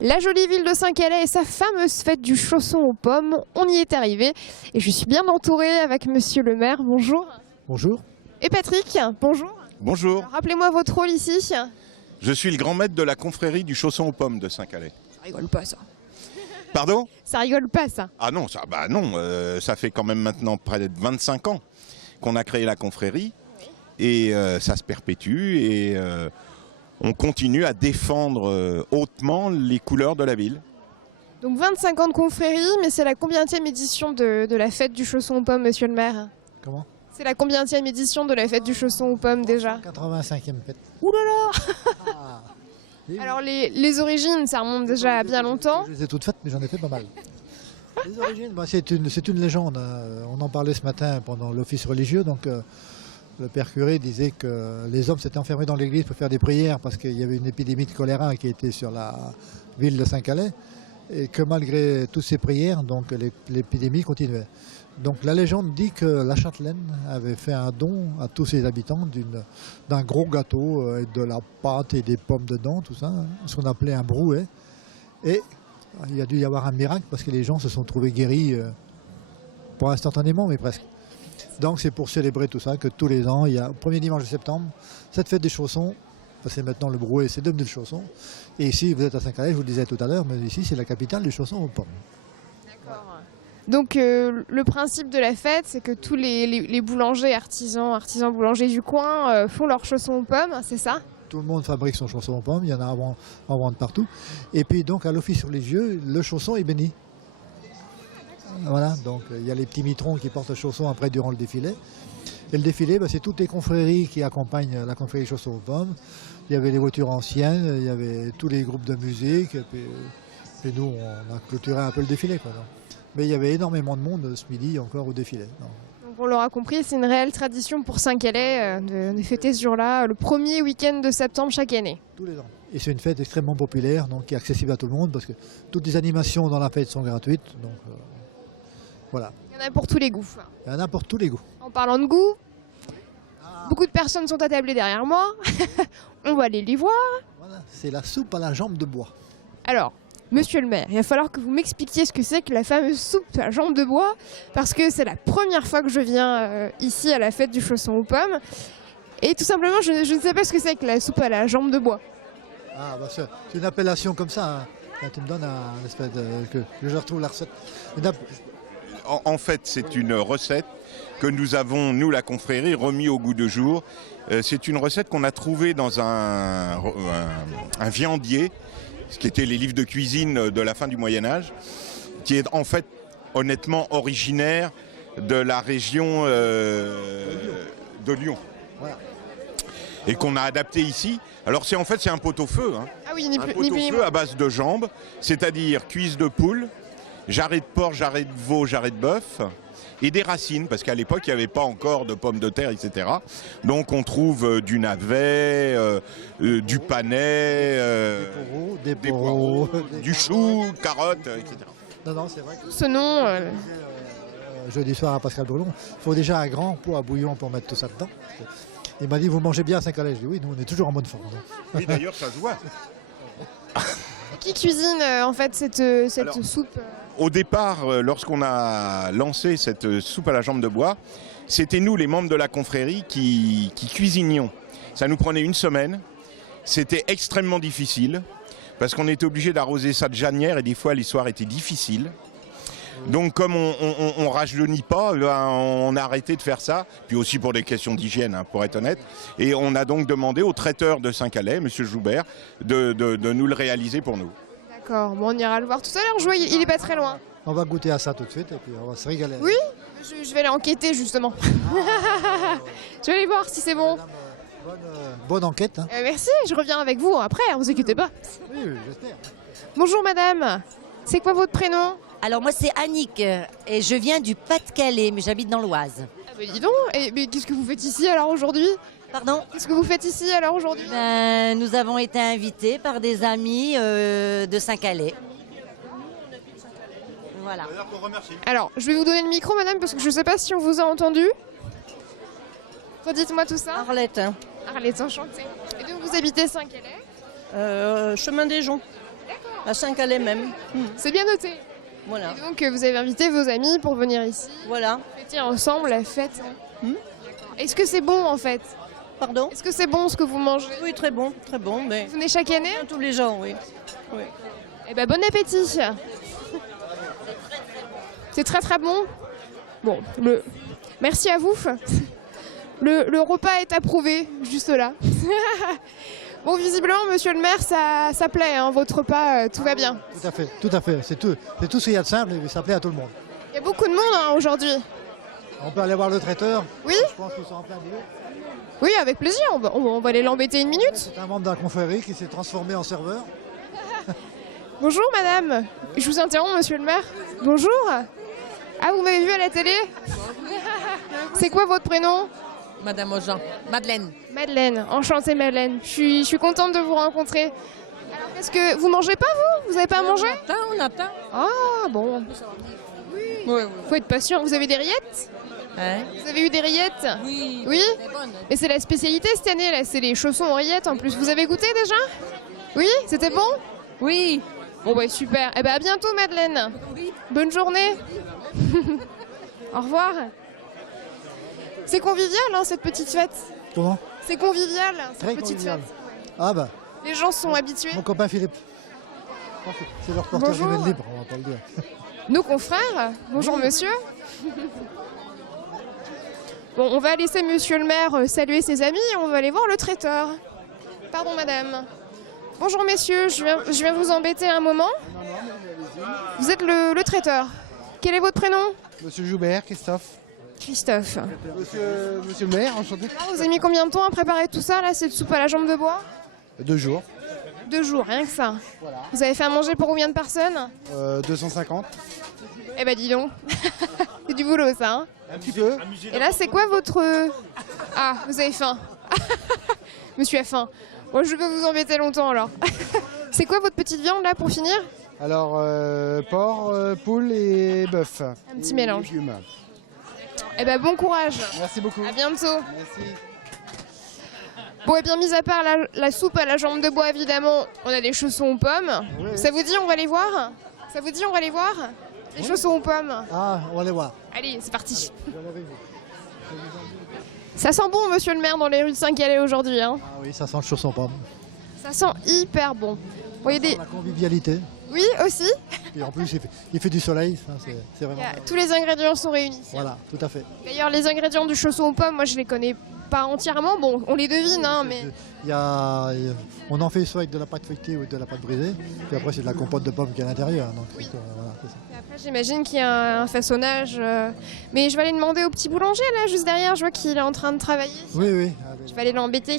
La jolie ville de Saint-Calais et sa fameuse fête du chausson aux pommes, on y est arrivé et je suis bien entourée avec monsieur le maire, bonjour. Bonjour. Et Patrick, bonjour. Bonjour, Rappelez-moi votre rôle ici. je suis le grand maître de la confrérie du chausson aux pommes de Saint-Calais. Ça rigole pas ça. Pardon? Ça rigole pas ça. Ah non, ça fait quand même maintenant près de 25 ans qu'on a créé la confrérie et ça se perpétue et on continue à défendre hautement les couleurs de la ville. Donc 25 ans de confrérie, mais c'est la combienième édition de la fête du chausson aux pommes, monsieur le maire? Comment? C'est la combienième édition de la fête du chausson aux pommes déjà? 85e fête. Ouh là là. Ah. Et oui, Alors les origines, ça remonte déjà à bien longtemps. je les ai toutes faites, mais j'en ai fait pas mal. Les origines, c'est une légende. On en parlait ce matin pendant l'office religieux. Donc, le père curé disait que les hommes s'étaient enfermés dans l'église pour faire des prières parce qu'il y avait une épidémie de choléra qui était sur la ville de Saint-Calais. Et que malgré toutes ces prières, donc l'épidémie continuait. Donc la légende dit que la châtelaine avait fait un don à tous ses habitants d'un gros gâteau avec de la pâte et des pommes dedans, tout ça, hein, ce qu'on appelait un brouet. Et il a dû y avoir un miracle parce que les gens se sont trouvés guéris, pas instantanément, mais presque. Donc c'est pour célébrer tout ça que tous les ans, il y a le premier dimanche de septembre, cette fête des chaussons. C'est maintenant le brouet, c'est devenu le chausson. Et ici, vous êtes à Saint-Calais, je vous le disais tout à l'heure, mais ici, c'est la capitale du chausson aux pommes. D'accord. Donc le principe de la fête, c'est que tous les boulangers, artisans boulangers du coin font leur chausson aux pommes, c'est ça? Tout le monde fabrique son chausson aux pommes, il y en a en vente partout. Et puis donc à l'office religieux, le chausson est béni. Voilà, donc il y a les petits mitrons qui portent le chausson après durant le défilé. Et le défilé, c'est toutes les confréries qui accompagnent la confrérie chausson aux pommes. Il y avait les voitures anciennes, il y avait tous les groupes de musique. Et puis nous, on a clôturé un peu le défilé, quoi, donc. Mais il y avait énormément de monde ce midi encore au défilé. Donc on l'aura compris, c'est une réelle tradition pour Saint-Calais de fêter ce jour-là, le premier week-end de septembre chaque année. Tous les ans. Et c'est une fête extrêmement populaire, donc qui est accessible à tout le monde, parce que toutes les animations dans la fête sont gratuites. Donc voilà. Il y en a pour tous les goûts. Il y en a pour tous les goûts. En parlant de goût, beaucoup de personnes sont attablées derrière moi. On va aller les voir. Voilà, c'est la soupe à la jambe de bois. Alors, monsieur le maire, il va falloir que vous m'expliquiez ce que c'est que la fameuse soupe à la jambe de bois, parce que c'est la première fois que je viens ici à la fête du chausson aux pommes. Et tout simplement, je ne sais pas ce que c'est que la soupe à la jambe de bois. Ah, c'est une appellation comme ça. Hein. Là, tu me donnes un espèce de... que je retrouve la recette. En fait, c'est une recette que nous avons, nous la confrérie, remis au goût de jour. C'est une recette qu'on a trouvée dans un viandier, ce qui était les livres de cuisine de la fin du Moyen-Âge, qui est en fait honnêtement originaire de la région de Lyon. Voilà. Et qu'on a adapté ici. Alors c'est un pot-au-feu. Hein. Ah oui, ni Un plus ni pot-au-feu moins. à base de jambes, c'est-à-dire cuisse de poule, jarret de porc, jarret de veau, jarret de bœuf, et des racines, parce qu'à l'époque, il n'y avait pas encore de pommes de terre, etc. Donc on trouve du navet, du panais, des poireaux, du chou, carottes, etc. Non, c'est vrai que Ce nom, jeudi soir à Pascal Brulon, il faut déjà un grand pot à bouillon pour mettre tout ça dedans. Il m'a dit, vous mangez bien à Saint-Calais. Je dis, oui, nous, on est toujours en bonne forme. Oui, d'ailleurs, ça se voit. qui cuisine en fait cette Alors, soupe Au départ, lorsqu'on a lancé cette soupe à la jambe de bois, c'était nous, les membres de la confrérie, qui cuisinions. Ça nous prenait une semaine. C'était extrêmement difficile parce qu'on était obligé d'arroser ça de janière et des fois les soirs étaient difficiles. Donc comme on rajeunit pas, là, on a arrêté de faire ça, puis aussi pour des questions d'hygiène, hein, pour être honnête. Et on a donc demandé au traiteur de Saint-Calais, M. Joubert, de nous le réaliser pour nous. D'accord, bon, on ira le voir tout à l'heure, je vois, il est pas très loin. On va goûter à ça tout de suite et puis on va se régaler. Oui, je vais aller enquêter justement. Je vais aller voir si c'est bon. Bonne enquête. Hein. Merci, je reviens avec vous après, ne vous inquiétez pas. Oui, j'espère. Bonjour madame, c'est quoi votre prénom? Alors moi c'est Annick et je viens du Pas-de-Calais mais j'habite dans l'Oise. Ah bah dis donc, mais qu'est-ce que vous faites ici alors aujourd'hui? Pardon? Qu'est-ce que vous faites ici alors aujourd'hui? Ben, nous avons été invités par des amis de Saint-Calais. Voilà. Alors, je vais vous donner le micro madame parce que je ne sais pas si on vous a entendu. Redites-moi tout ça. Arlette, hein. Arlette, enchantée. Et donc vous habitez Saint-Calais. Chemin des Joncs, à Saint-Calais même. C'est bien noté. Voilà. Et donc vous avez invité vos amis pour venir ici, Voilà. fêter ensemble la fête. Est-ce que c'est bon en fait? Pardon? Est-ce que c'est bon ce que vous mangez? Oui, très bon, mais Vous venez chaque année? tous les gens, oui. Eh ben bon appétit. C'est très très bon. Bon, merci à vous. Le repas est approuvé, juste là. Bon, visiblement, monsieur le maire, ça plaît, hein, votre repas, tout va bien. Tout à fait. C'est tout ce qu'il y a de simple et ça plaît à tout le monde. Il y a beaucoup de monde hein, aujourd'hui. On peut aller voir le traiteur. Oui? Je pense qu'ils sont en plein boulot. Oui, avec plaisir, on va aller l'embêter une minute. C'est un membre d'un confrérie qui s'est transformé en serveur. Bonjour madame, je vous interromps monsieur le maire. Bonjour. Ah, vous m'avez vu à la télé? C'est quoi votre prénom? Madame Aujean. Madeleine. Madeleine, enchantée Madeleine. Je suis contente de vous rencontrer. Alors, est-ce que vous mangez pas vous? Vous avez pas à manger? On attend. Ah bon. Oui. Faut être patient. Vous avez des rillettes? Hein? Vous avez eu des rillettes? Oui. Oui? C'est bonne. Et c'est la spécialité cette année là, c'est les chaussons en rillettes en plus. Vous avez goûté déjà? Oui? C'était bon? Oui. Bon ouais, super. Eh ben à bientôt Madeleine. Bonne journée. Au revoir. C'est convivial hein, cette petite fête. Comment? C'est convivial cette Très petite convivial. fête. Ah bah, Les gens sont habitués. mon copain Philippe. C'est le reporter Bonjour. du Maine Libre, on va pas le dire. Nos confrères. Bonjour monsieur. Bon, on va laisser monsieur le maire saluer ses amis et on va aller voir le traiteur. Pardon madame. Bonjour messieurs, je viens vous embêter un moment. Vous êtes le traiteur. Quel est votre prénom? Monsieur Joubert, Christophe. Christophe. Monsieur le maire, enchanté. Ah, vous avez mis combien de temps à préparer tout ça là, cette soupe à la jambe de bois? 2 jours. 2 jours, rien que ça. Voilà. Vous avez fait à manger pour combien de personnes? 250. Eh ben dis donc. C'est du boulot ça. Hein. Un petit peu. Et là c'est quoi votre... Ah, vous avez faim. Monsieur a faim. Bon, je vais vous embêter longtemps alors. C'est quoi votre petite viande là pour finir? Alors, porc, poule et bœuf. Un petit mélange. Légumes. Eh ben bon courage. Merci beaucoup. À bientôt. Merci. Bon, et bien mis à part la soupe à la jambe de bois évidemment, on a des chaussons aux pommes. Oui. Ça vous dit on va les voir? Ça vous dit on va les voir? Les chaussons aux pommes. Ah, on va les voir. Allez, c'est parti. Je vais aller avec vous. Ça sent bon monsieur le maire dans les rues de Saint-Calais aujourd'hui. Hein. Ah oui, ça sent le chausson pomme. Ça sent hyper bon. Vous voyez des... La convivialité. Oui, aussi. Et en plus, il fait du soleil. Ça, c'est Il vraiment... y a- tous les ingrédients sont réunis. Voilà, tout à fait. D'ailleurs, les ingrédients du chausson aux pommes, moi je les connais pas entièrement. Bon, on les devine, hein, mais On en fait soit avec de la pâte feuilletée ou de la pâte brisée. Puis après, c'est de la compote de pommes qui est à l'intérieur. Donc, Oui. voilà, c'est ça. Et après j'imagine qu'il y a un façonnage. Mais je vais aller demander au petit boulanger là, juste derrière. Je vois qu'il est en train de travailler. Oui, oui. Je vais aller l'embêter.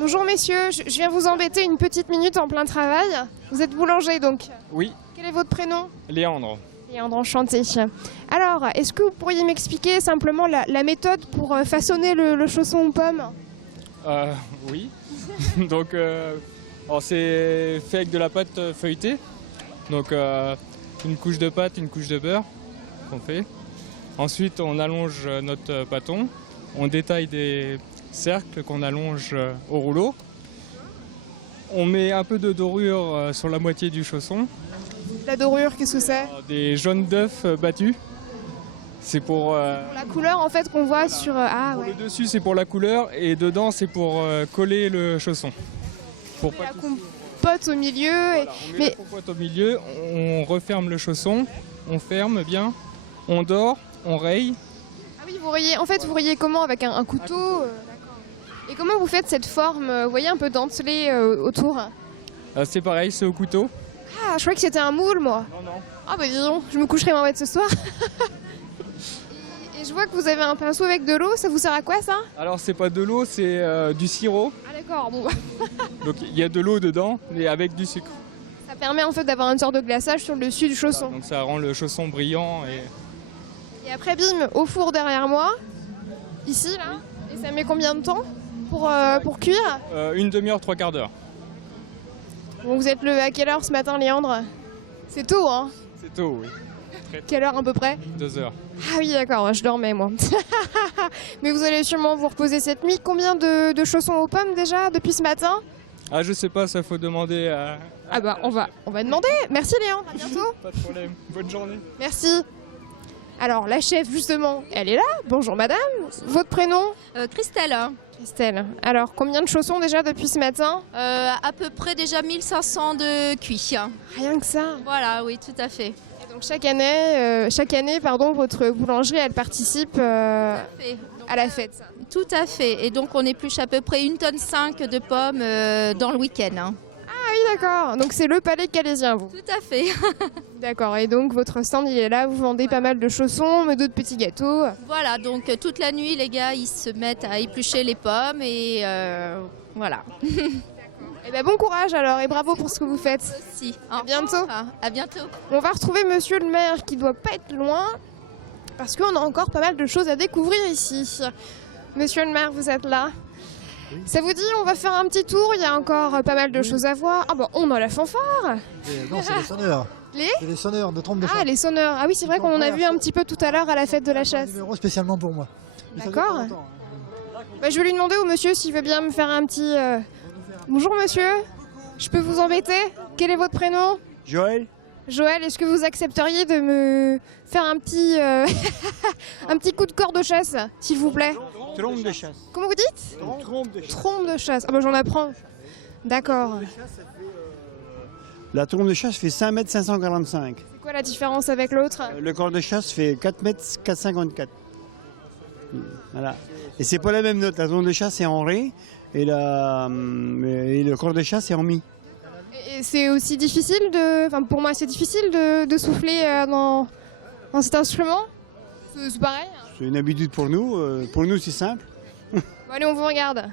Bonjour messieurs, je viens vous embêter une petite minute en plein travail. Vous êtes boulanger donc. Oui, Quel est votre prénom? Léandre. Léandre, enchanté. Alors, est-ce que vous pourriez m'expliquer simplement la méthode pour façonner le chausson aux pommes? Oui. Donc, alors c'est fait avec de la pâte feuilletée. Donc, une couche de pâte, une couche de beurre qu'on fait. Ensuite, on allonge notre pâton. On détaille des cercles qu'on allonge au rouleau. On met un peu de dorure sur la moitié du chausson. La dorure, qu'est-ce que c'est? Des jaunes d'œufs battus. C'est pour... La couleur en fait qu'on voit sur... Ah pour ouais. le dessus, c'est pour la couleur et dedans, c'est pour coller le chausson. Pour Et pas la que- compote au milieu. Voilà, on met Mais la compote au milieu, on referme le chausson, on ferme bien, on dort, on raye. ah oui, vous rayez. En fait, vous rayez comment? Avec un couteau? D'accord. Et comment vous faites cette forme, vous voyez, un peu dentelée autour? C'est pareil, c'est au couteau. Ah, je croyais que c'était un moule, moi. Non, non. Ah bah dis donc, je me coucherai moins bête ce soir. et je vois que vous avez un pinceau avec de l'eau, ça vous sert à quoi ça? Alors c'est pas de l'eau, c'est du sirop. Ah d'accord, bon, Donc il y a de l'eau dedans, mais avec du sucre. ça permet en fait d'avoir une sorte de glaçage sur le dessus du chausson. Donc ça rend le chausson brillant. Et après, bim, au four derrière moi, ici là. Et ça met combien de temps pour cuire? Une demi-heure, 3/4 d'heure. Bon, vous êtes levé à quelle heure ce matin, Léandre? C'est tôt, hein? C'est tôt, oui. Quelle heure à peu près? 2 heures. Ah oui, d'accord, je dormais moi. Mais vous allez sûrement vous reposer cette nuit. Combien de chaussons aux pommes déjà depuis ce matin? Ah, je sais pas, ça faut demander à... Ah bah on va demander. Merci Léandre, à bientôt. Pas de problème. Bonne journée. Merci. Alors la chef justement, elle est là. Bonjour madame. Votre prénom? Christelle, Christelle. Alors combien de chaussons déjà depuis ce matin? à peu près déjà 1500 de cuits. Rien que ça. Voilà, oui, tout à fait. Et donc chaque année, votre boulangerie elle participe à la fête. Tout à fait. Et donc on épluche à peu près 1,5 tonne de pommes dans le week-end. Hein. Ah oui d'accord. Donc c'est le Palais Calaisien vous. Tout à fait. D'accord. Et donc votre stand il est là, vous vendez pas mal de chaussons, mais d'autres petits gâteaux. Voilà, donc toute la nuit les gars ils se mettent à éplucher les pommes et voilà. Et ben bon courage alors et bravo pour ce que vous faites. Aussi. À bientôt. À bientôt. On va retrouver monsieur le maire qui doit pas être loin parce qu'on a encore pas mal de choses à découvrir ici. Monsieur le maire, vous êtes là. Oui. Ça vous dit, on va faire un petit tour, il y a encore pas mal de choses à voir. Ah bah on a la fanfare. Non, c'est les sonneurs. C'est les sonneurs de trompe de chasse. Ah les sonneurs, ah oui c'est vrai qu'on en a vu un petit peu tout à l'heure à la fête de la chasse. Un numéro spécialement pour moi. D'accord. Bah, je vais lui demander au monsieur s'il veut bien me faire un petit... Bonjour monsieur, je peux vous embêter? Quel est votre prénom? Joël. Joël, est-ce que vous accepteriez de me faire un petit, un petit coup de corde de chasse, s'il vous plaît? Trompe de chasse. Comment vous dites? Trompe de chasse. Trompe de chasse. Ah bah j'en apprends. D'accord. La trompe de chasse fait 5 mètres 545. C'est quoi la différence avec l'autre? Le corps de chasse fait 4 mètres 454. Voilà. Et c'est pas la même note. La trompe de chasse est en ré et le corps de chasse est en mi. Et c'est aussi difficile de... Enfin pour moi c'est difficile de souffler dans cet instrument? C'est pareil? C'est une habitude pour nous. Pour nous c'est simple. Bon, allez on vous regarde.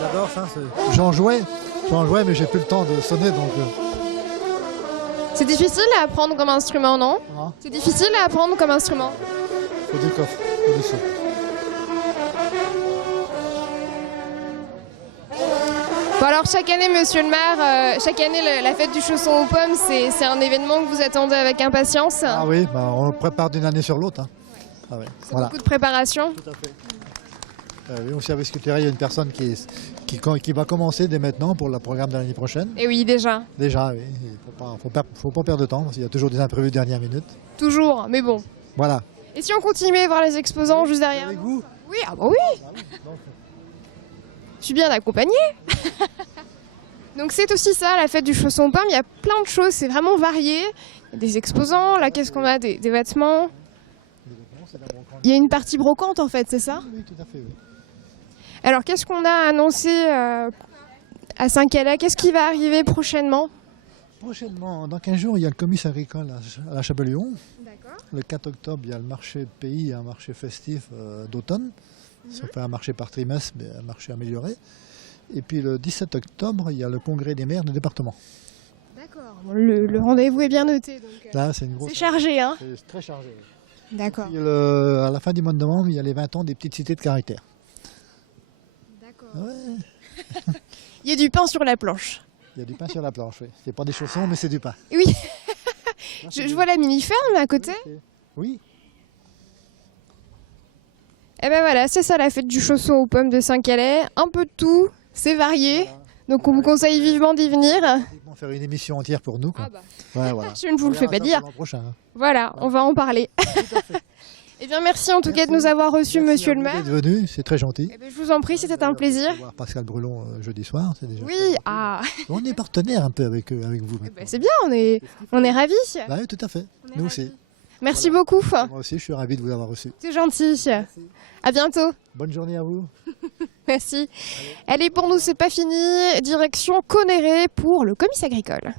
J'adore ça. J'en jouais mais j'ai plus le temps de sonner donc... C'est difficile à apprendre comme instrument, non? C'est difficile à apprendre comme instrument. Faut du coffre, faut du son. Bon alors chaque année, monsieur le maire, chaque année la fête du chausson aux pommes, c'est un événement que vous attendez avec impatience. Ah oui, bah, on le prépare d'une année sur l'autre. Hein. Ah ouais, c'est voilà. Beaucoup de préparation. Tout à fait. Oui, au service culturel, il y a une personne qui va commencer dès maintenant pour le programme de l'année prochaine. Et oui, déjà. Déjà, oui. Il ne faut pas perdre de temps, parce qu'il y a toujours des imprévus de dernière minute. Toujours, mais bon. Voilà. Et si on continuait à voir les exposants juste derrière? Avec vous? Oui, ah bah oui. Je suis bien accompagnée. Donc c'est aussi ça, la fête du chausson aux pommes. Il y a plein de choses, c'est vraiment varié. Il y a des exposants, là qu'est-ce qu'on a? Des vêtements. Il y a une partie brocante en fait, c'est ça? Oui, tout à fait, oui. Alors qu'est-ce qu'on a annoncé à Saint-Calais? Qu'est-ce qui va arriver prochainement? Prochainement, dans 15 jours, il y a le comice agricole à la Chapelion. D'accord. Le 4 octobre, il y a le marché de pays, un marché festif d'automne. Ça fait un marché par trimestre, mais un marché amélioré. Et puis le 17 octobre, il y a le congrès des maires du département. D'accord. Le rendez-vous est bien noté. Là, c'est une grosse... C'est chargé, hein? C'est très chargé. D'accord. À la fin du mois de novembre, il y a les 20 ans des petites cités de caractère. D'accord. Ouais. Il y a du pain sur la planche. Il y a du pain sur la planche, oui. C'est pas des chaussons, mais c'est du pain. Oui. Je vois la mini-ferme à côté. Oui. Et ben voilà, c'est ça la fête du chausson aux pommes de Saint-Calais. Un peu de tout, c'est varié. Voilà. Donc on vous conseille vivement d'y venir. On va faire une émission entière pour nous. Quoi. Ah bah. Ouais, voilà. Je ne vous le fais pas dire. Prochain, hein. Voilà, on va en parler. Eh bien merci en tout cas de nous avoir reçus, monsieur le maire. Vous êtes venu, c'est très gentil. Eh ben, je vous en prie, c'était un plaisir. Voir Pascal Brulon jeudi soir, c'est déjà. Oui, ah. On est partenaire un peu avec vous. Eh ben, c'est bien, on est ravis. Bah, oui, tout à fait. Nous aussi. Merci beaucoup. Moi aussi, je suis ravi de vous avoir reçu. C'est gentil. Merci. À bientôt. Bonne journée à vous. Merci. Allez, pour nous, c'est pas fini. Direction Conneré pour le comice agricole.